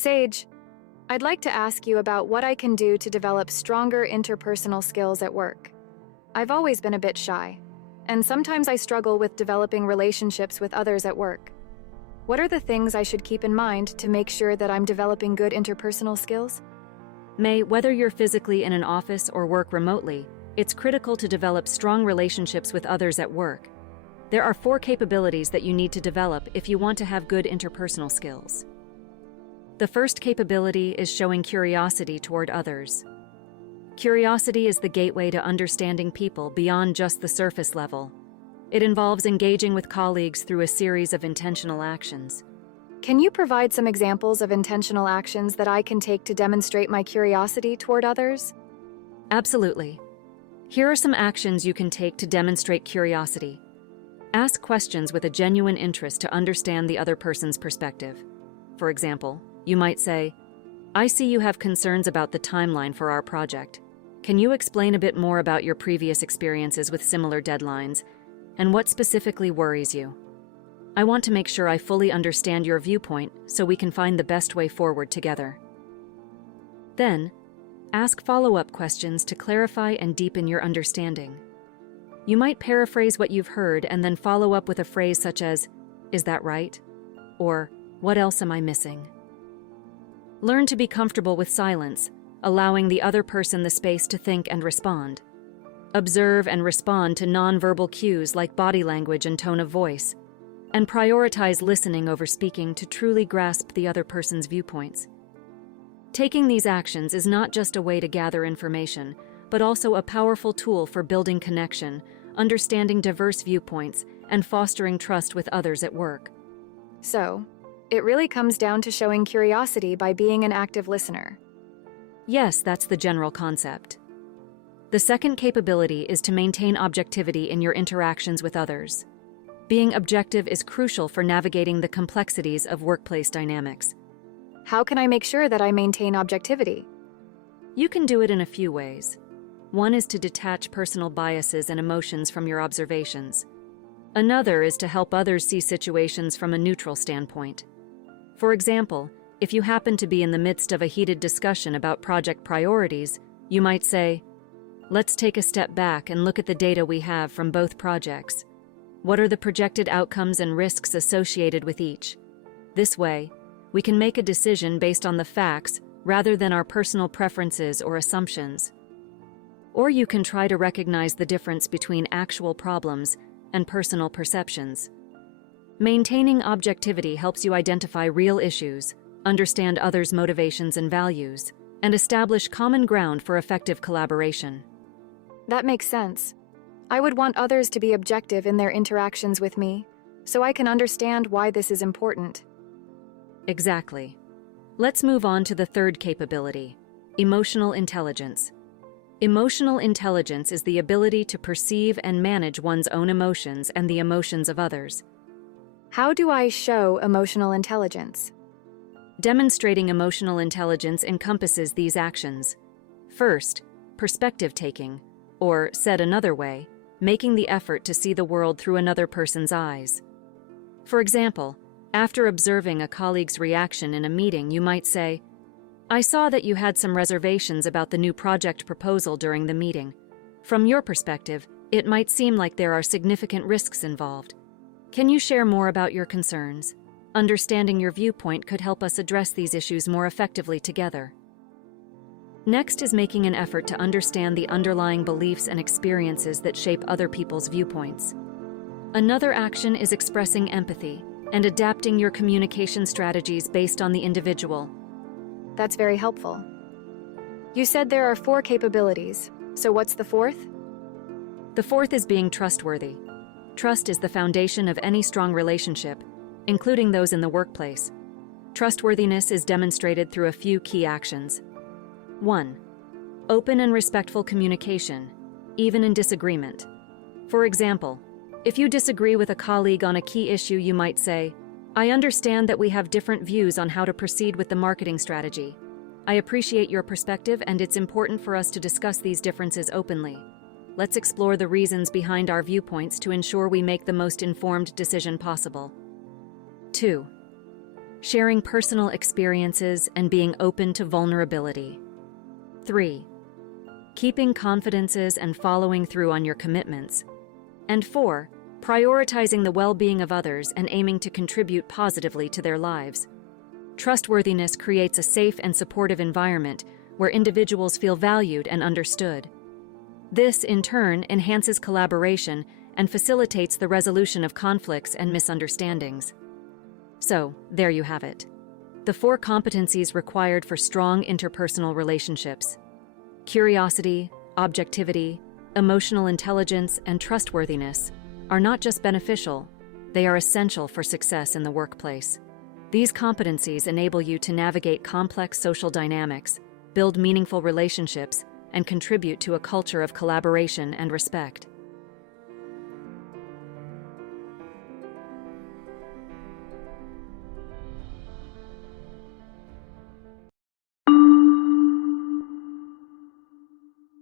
Sage, I'd like to ask you about what I can do to develop stronger interpersonal skills at work. I've always been a bit shy, and sometimes I struggle with developing relationships with others at work. What are the things I should keep in mind to make sure that I'm developing good interpersonal skills? May, whether you're physically in an office or work remotely, it's critical to develop strong relationships with others at work. There are 4 capabilities that you need to develop if you want to have good interpersonal skills. The first capability is showing curiosity toward others. Curiosity is the gateway to understanding people beyond just the surface level. It involves engaging with colleagues through a series of intentional actions. Can you provide some examples of intentional actions that I can take to demonstrate my curiosity toward others? Absolutely. Here are some actions you can take to demonstrate curiosity. Ask questions with a genuine interest to understand the other person's perspective. For example, you might say, "I see you have concerns about the timeline for our project. Can you explain a bit more about your previous experiences with similar deadlines, and what specifically worries you? I want to make sure I fully understand your viewpoint so we can find the best way forward together." Then, ask follow-up questions to clarify and deepen your understanding. You might paraphrase what you've heard and then follow up with a phrase such as, "Is that right?" or "What else am I missing?" Learn to be comfortable with silence, allowing the other person the space to think and respond. Observe and respond to nonverbal cues like body language and tone of voice, and prioritize listening over speaking to truly grasp the other person's viewpoints. Taking these actions is not just a way to gather information, but also a powerful tool for building connection, understanding diverse viewpoints, and fostering trust with others at work. So, it really comes down to showing curiosity by being an active listener. Yes, that's the general concept. The second capability is to maintain objectivity in your interactions with others. Being objective is crucial for navigating the complexities of workplace dynamics. How can I make sure that I maintain objectivity? You can do it in a few ways. One is to detach personal biases and emotions from your observations. Another is to help others see situations from a neutral standpoint. For example, if you happen to be in the midst of a heated discussion about project priorities, you might say, "Let's take a step back and look at the data we have from both projects. What are the projected outcomes and risks associated with each?" This way, we can make a decision based on the facts rather than our personal preferences or assumptions. Or you can try to recognize the difference between actual problems and personal perceptions. Maintaining objectivity helps you identify real issues, understand others' motivations and values, and establish common ground for effective collaboration. That makes sense. I would want others to be objective in their interactions with me, so I can understand why this is important. Exactly. Let's move on to the third capability, emotional intelligence. Emotional intelligence is the ability to perceive and manage one's own emotions and the emotions of others. How do I show emotional intelligence? Demonstrating emotional intelligence encompasses these actions. First, perspective taking, or said another way, making the effort to see the world through another person's eyes. For example, after observing a colleague's reaction in a meeting, you might say, "I saw that you had some reservations about the new project proposal during the meeting. From your perspective, it might seem like there are significant risks involved. Can you share more about your concerns? Understanding your viewpoint could help us address these issues more effectively together." Next is making an effort to understand the underlying beliefs and experiences that shape other people's viewpoints. Another action is expressing empathy and adapting your communication strategies based on the individual. That's very helpful. You said there are 4 capabilities, so what's the 4th? The 4th is being trustworthy. Trust is the foundation of any strong relationship, including those in the workplace. Trustworthiness is demonstrated through a few key actions. 1. Open and respectful communication, even in disagreement. For example, if you disagree with a colleague on a key issue, you might say, "I understand that we have different views on how to proceed with the marketing strategy. I appreciate your perspective, and it's important for us to discuss these differences openly. Let's explore the reasons behind our viewpoints to ensure we make the most informed decision possible." 2. sharing personal experiences and being open to vulnerability. 3. Keeping confidences and following through on your commitments. And 4. Prioritizing the well-being of others and aiming to contribute positively to their lives. Trustworthiness creates a safe and supportive environment where individuals feel valued and understood. This, in turn, enhances collaboration and facilitates the resolution of conflicts and misunderstandings. So, there you have it. The 4 competencies required for strong interpersonal relationships. Curiosity, objectivity, emotional intelligence, and trustworthiness are not just beneficial, they are essential for success in the workplace. These competencies enable you to navigate complex social dynamics, build meaningful relationships, and contribute to a culture of collaboration and respect.